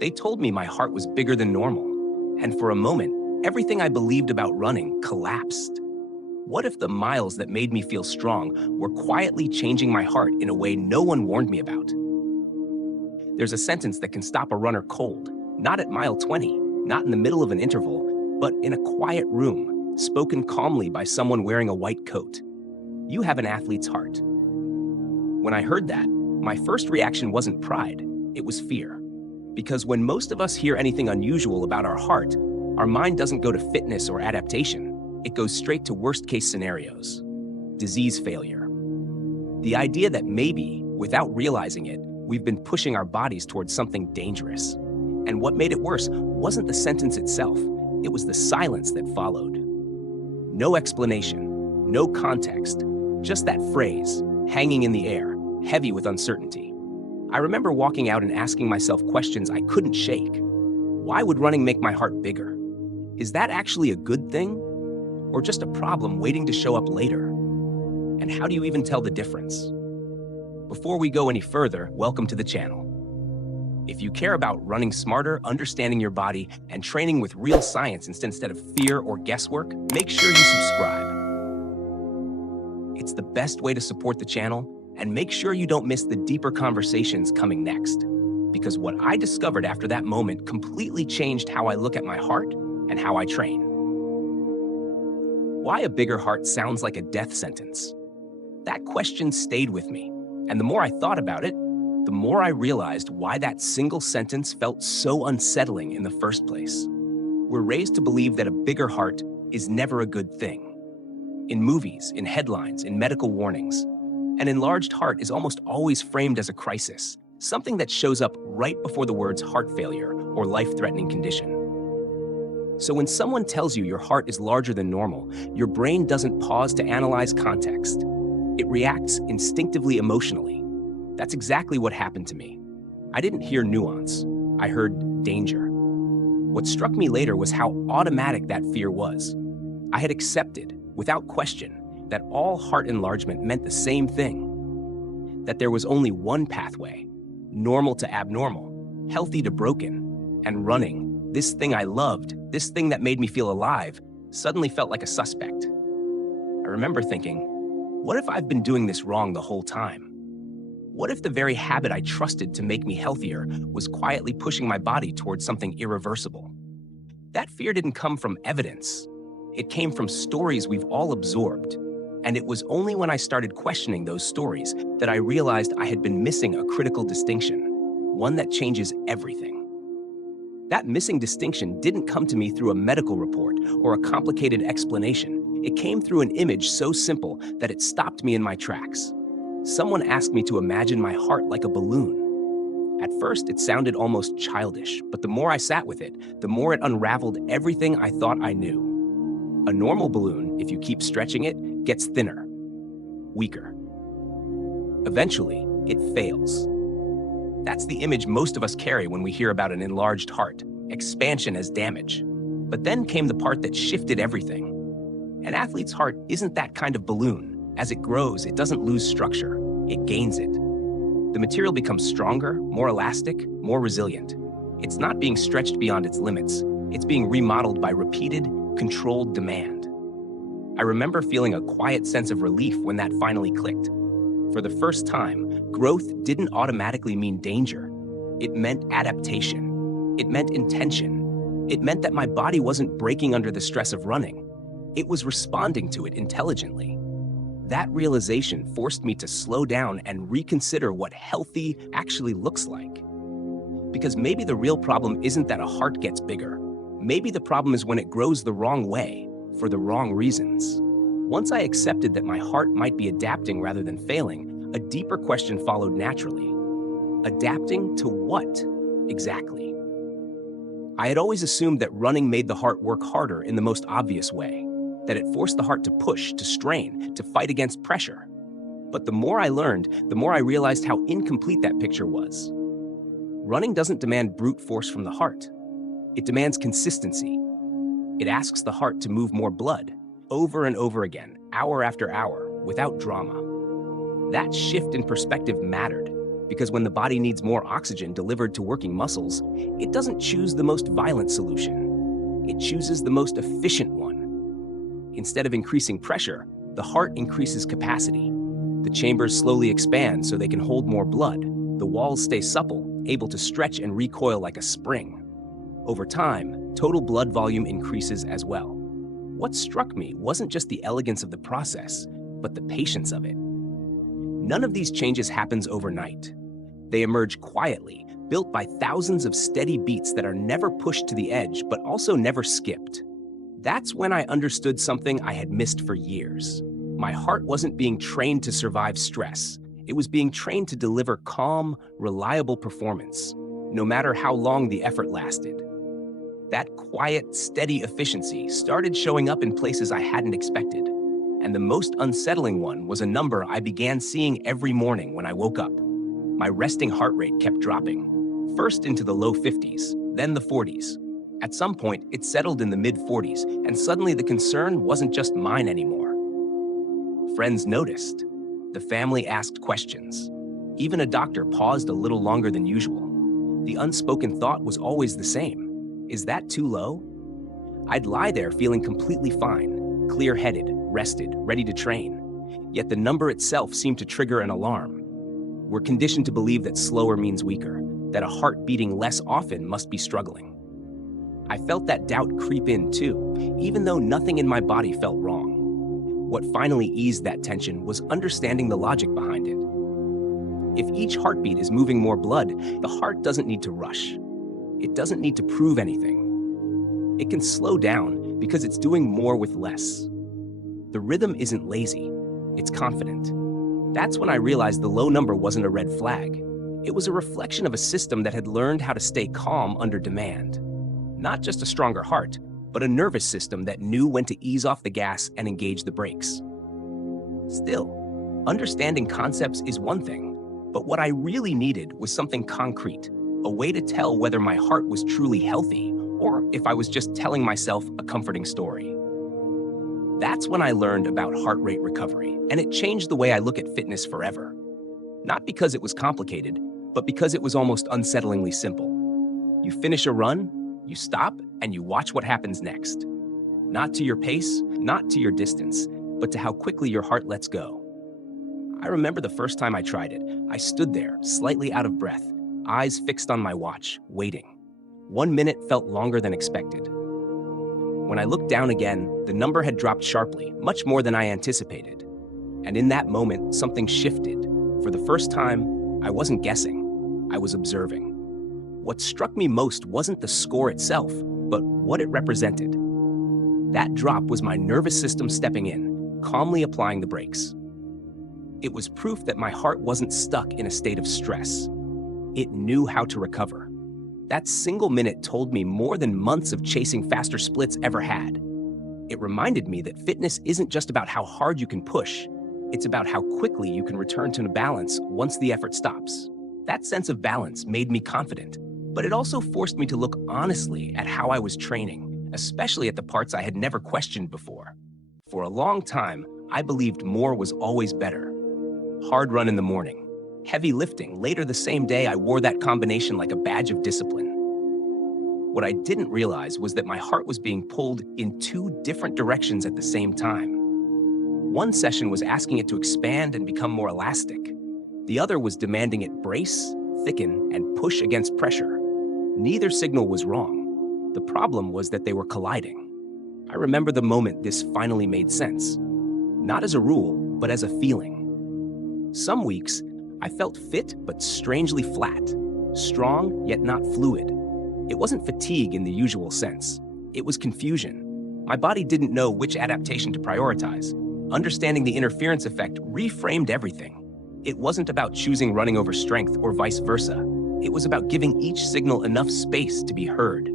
They told me my heart was bigger than normal, and for a moment, everything I believed about running collapsed. What if the miles that made me feel strong were quietly changing my heart in a way no one warned me about? There's a sentence that can stop a runner cold, not at mile 20, not in the middle of an interval, but in a quiet room, spoken calmly by someone wearing a white coat. You have an athlete's heart. When I heard that, my first reaction wasn't pride, it was fear. Because when most of us hear anything unusual about our heart, our mind doesn't go to fitness or adaptation. It goes straight to worst-case scenarios. Disease failure. The idea that maybe, without realizing it, we've been pushing our bodies towards something dangerous. And what made it worse wasn't the sentence itself, it was the silence that followed. No explanation, no context, just that phrase, hanging in the air, heavy with uncertainty. I remember walking out and asking myself questions I couldn't shake. Why would running make my heart bigger? Is that actually a good thing? Or just a problem waiting to show up later? And how do you even tell the difference? Before we go any further, welcome to the channel. If you care about running smarter, understanding your body, and training with real science instead of fear or guesswork, make sure you subscribe. It's the best way to support the channel, and make sure you don't miss the deeper conversations coming next. Because what I discovered after that moment completely changed how I look at my heart and how I train. Why a bigger heart sounds like a death sentence? That question stayed with me, and the more I thought about it, the more I realized why that single sentence felt so unsettling in the first place. We're raised to believe that a bigger heart is never a good thing. In movies, in headlines, in medical warnings, an enlarged heart is almost always framed as a crisis, something that shows up right before the words heart failure or life-threatening condition. So when someone tells you your heart is larger than normal, your brain doesn't pause to analyze context. It reacts instinctively emotionally. That's exactly what happened to me. I didn't hear nuance. I heard danger. What struck me later was how automatic that fear was. I had accepted, without question, that all heart enlargement meant the same thing. That there was only one pathway, normal to abnormal, healthy to broken, and running, this thing I loved, this thing that made me feel alive, suddenly felt like a suspect. I remember thinking, what if I've been doing this wrong the whole time? What if the very habit I trusted to make me healthier was quietly pushing my body towards something irreversible? That fear didn't come from evidence. It came from stories we've all absorbed. And it was only when I started questioning those stories that I realized I had been missing a critical distinction, one that changes everything. That missing distinction didn't come to me through a medical report or a complicated explanation. It came through an image so simple that it stopped me in my tracks. Someone asked me to imagine my heart like a balloon. At first, it sounded almost childish, but the more I sat with it, the more it unraveled everything I thought I knew. A normal balloon, if you keep stretching it, gets thinner, weaker. Eventually, it fails. That's the image most of us carry when we hear about an enlarged heart, expansion as damage. But then came the part that shifted everything. An athlete's heart isn't that kind of balloon. As it grows, it doesn't lose structure, it gains it. The material becomes stronger, more elastic, more resilient. It's not being stretched beyond its limits. It's being remodeled by repeated, controlled demand. I remember feeling a quiet sense of relief when that finally clicked. For the first time, growth didn't automatically mean danger. It meant adaptation. It meant intention. It meant that my body wasn't breaking under the stress of running. It was responding to it intelligently. That realization forced me to slow down and reconsider what healthy actually looks like. Because maybe the real problem isn't that a heart gets bigger. Maybe the problem is when it grows the wrong way, for the wrong reasons. Once I accepted that my heart might be adapting rather than failing, a deeper question followed naturally. Adapting to what, exactly? I had always assumed that running made the heart work harder in the most obvious way, that it forced the heart to push, to strain, to fight against pressure. But the more I learned, the more I realized how incomplete that picture was. Running doesn't demand brute force from the heart. It demands consistency. It asks the heart to move more blood, over and over again, hour after hour, without drama. That shift in perspective mattered, Because when the body needs more oxygen delivered to working muscles, it doesn't choose the most violent solution. It chooses the most efficient one. Instead of increasing pressure, the heart increases capacity. The chambers slowly expand so they can hold more blood. The walls stay supple, able to stretch and recoil like a spring. Over time, total blood volume increases as well. What struck me wasn't just the elegance of the process, but the patience of it. None of these changes happens overnight. They emerge quietly, built by thousands of steady beats that are never pushed to the edge, but also never skipped. That's when I understood something I had missed for years. My heart wasn't being trained to survive stress. It was being trained to deliver calm, reliable performance, no matter how long the effort lasted. That quiet, steady efficiency started showing up in places I hadn't expected. And the most unsettling one was a number I began seeing every morning when I woke up. My resting heart rate kept dropping, first into the low 50s, then the 40s. At some point, it settled in the mid-40s, and suddenly the concern wasn't just mine anymore. Friends noticed. The family asked questions. Even a doctor paused a little longer than usual. The unspoken thought was always the same. Is that too low? I'd lie there feeling completely fine, clear-headed, rested, ready to train. Yet the number itself seemed to trigger an alarm. We're conditioned to believe that slower means weaker, that a heart beating less often must be struggling. I felt that doubt creep in too, even though nothing in my body felt wrong. What finally eased that tension was understanding the logic behind it. If each heartbeat is moving more blood, the heart doesn't need to rush. It doesn't need to prove anything. It can slow down because it's doing more with less. The rhythm isn't lazy, it's confident. That's when I realized the low number wasn't a red flag. It was a reflection of a system that had learned how to stay calm under demand. Not just a stronger heart, but a nervous system that knew when to ease off the gas and engage the brakes. Still, understanding concepts is one thing, but what I really needed was something concrete, a way to tell whether my heart was truly healthy or if I was just telling myself a comforting story. That's when I learned about heart rate recovery, and it changed the way I look at fitness forever. Not because it was complicated, but because it was almost unsettlingly simple. You finish a run, you stop, and you watch what happens next. Not to your pace, not to your distance, but to how quickly your heart lets go. I remember the first time I tried it. I stood there, slightly out of breath, eyes fixed on my watch, waiting. 1 minute felt longer than expected. When I looked down again, the number had dropped sharply, much more than I anticipated. And in that moment, something shifted. For the first time, I wasn't guessing, I was observing. What struck me most wasn't the score itself, but what it represented. That drop was my nervous system stepping in, calmly applying the brakes. It was proof that my heart wasn't stuck in a state of stress. It knew how to recover. That single minute told me more than months of chasing faster splits ever had. It reminded me that fitness isn't just about how hard you can push, it's about how quickly you can return to balance once the effort stops. That sense of balance made me confident, but it also forced me to look honestly at how I was training, especially at the parts I had never questioned before. For a long time, I believed more was always better. Hard run in the morning, heavy lifting later the same day. I wore that combination like a badge of discipline. What I didn't realize was that my heart was being pulled in two different directions at the same time. One session was asking it to expand and become more elastic. The other was demanding it brace, thicken, and push against pressure. Neither signal was wrong. The problem was that they were colliding. I remember the moment this finally made sense. Not as a rule, but as a feeling. Some weeks, I felt fit but strangely flat, strong yet not fluid. It wasn't fatigue in the usual sense. It was confusion. My body didn't know which adaptation to prioritize. Understanding the interference effect reframed everything. It wasn't about choosing running over strength or vice versa. It was about giving each signal enough space to be heard.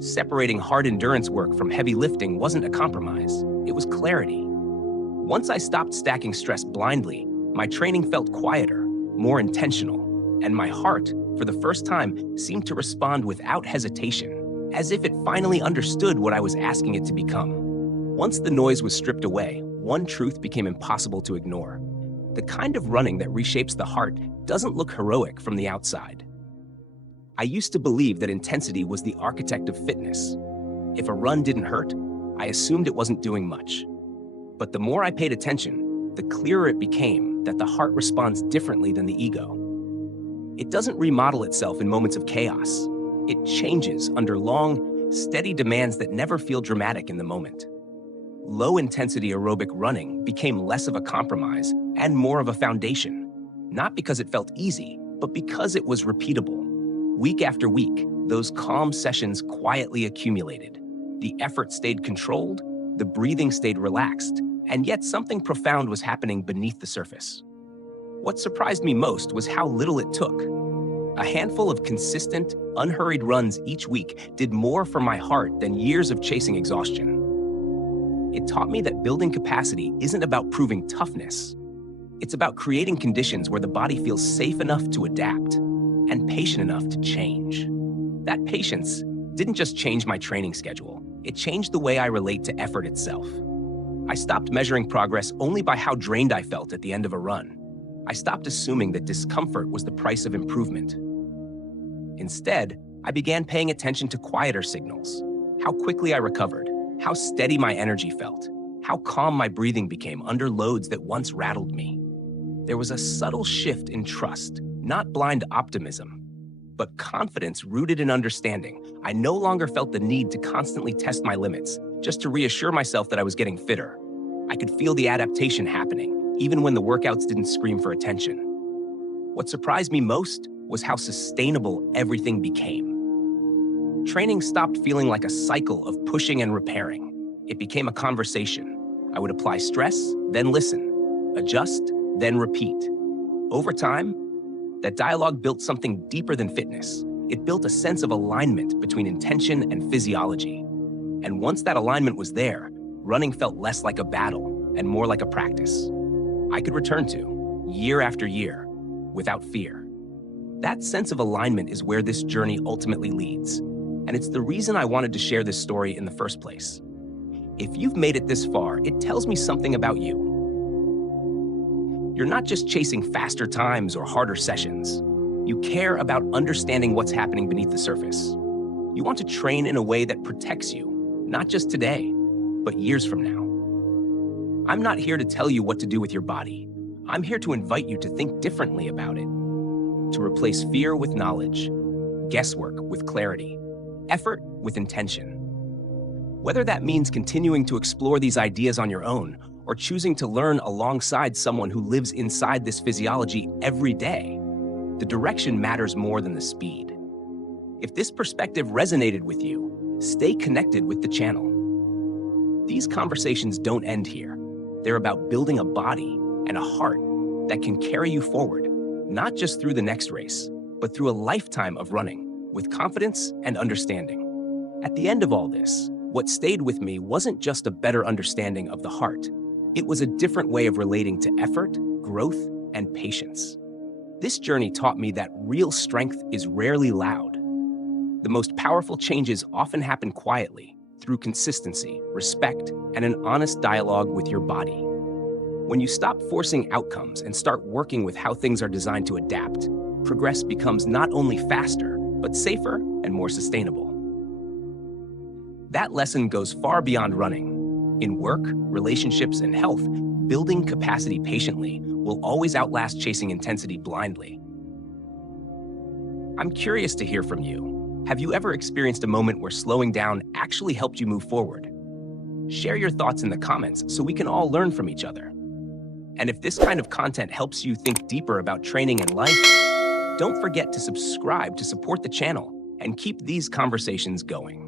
Separating hard endurance work from heavy lifting wasn't a compromise. It was clarity. Once I stopped stacking stress blindly, my training felt quieter, more intentional, and my heart, for the first time, seemed to respond without hesitation, as if it finally understood what I was asking it to become. Once the noise was stripped away, one truth became impossible to ignore. The kind of running that reshapes the heart doesn't look heroic from the outside. I used to believe that intensity was the architect of fitness. If a run didn't hurt, I assumed it wasn't doing much. But the more I paid attention, the clearer it became that the heart responds differently than the ego. It doesn't remodel itself in moments of chaos. It changes under long, steady demands that never feel dramatic in the moment. Low-intensity aerobic running became less of a compromise and more of a foundation, not because it felt easy, but because it was repeatable. Week after week, those calm sessions quietly accumulated. The effort stayed controlled, the breathing stayed relaxed, and yet something profound was happening beneath the surface. What surprised me most was how little it took. A handful of consistent, unhurried runs each week did more for my heart than years of chasing exhaustion. It taught me that building capacity isn't about proving toughness. It's about creating conditions where the body feels safe enough to adapt and patient enough to change. That patience didn't just change my training schedule, it changed the way I relate to effort itself. I stopped measuring progress only by how drained I felt at the end of a run. I stopped assuming that discomfort was the price of improvement. Instead, I began paying attention to quieter signals: how quickly I recovered, how steady my energy felt, how calm my breathing became under loads that once rattled me. There was a subtle shift in trust, not blind optimism, but confidence rooted in understanding. I no longer felt the need to constantly test my limits, just to reassure myself that I was getting fitter. I could feel the adaptation happening, even when the workouts didn't scream for attention. What surprised me most was how sustainable everything became. Training stopped feeling like a cycle of pushing and repairing. It became a conversation. I would apply stress, then listen, adjust, then repeat. Over time, that dialogue built something deeper than fitness. It built a sense of alignment between intention and physiology. And once that alignment was there, running felt less like a battle and more like a practice I could return to year after year without fear. That sense of alignment is where this journey ultimately leads. And it's the reason I wanted to share this story in the first place. If you've made it this far, it tells me something about you. You're not just chasing faster times or harder sessions. You care about understanding what's happening beneath the surface. You want to train in a way that protects you, not just today, but years from now. I'm not here to tell you what to do with your body. I'm here to invite you to think differently about it, to replace fear with knowledge, guesswork with clarity, effort with intention. Whether that means continuing to explore these ideas on your own or choosing to learn alongside someone who lives inside this physiology every day, the direction matters more than the speed. If this perspective resonated with you, stay connected with the channel. These conversations don't end here. They're about building a body and a heart that can carry you forward, not just through the next race, but through a lifetime of running with confidence and understanding. At the end of all this, what stayed with me wasn't just a better understanding of the heart. It was a different way of relating to effort, growth, and patience. This journey taught me that real strength is rarely loud. The most powerful changes often happen quietly, through consistency, respect, and an honest dialogue with your body. When you stop forcing outcomes and start working with how things are designed to adapt, progress becomes not only faster, but safer and more sustainable. That lesson goes far beyond running. In work, relationships, and health, building capacity patiently will always outlast chasing intensity blindly. I'm curious to hear from you. Have you ever experienced a moment where slowing down actually helped you move forward? Share your thoughts in the comments so we can all learn from each other. And if this kind of content helps you think deeper about training and life, don't forget to subscribe to support the channel and keep these conversations going.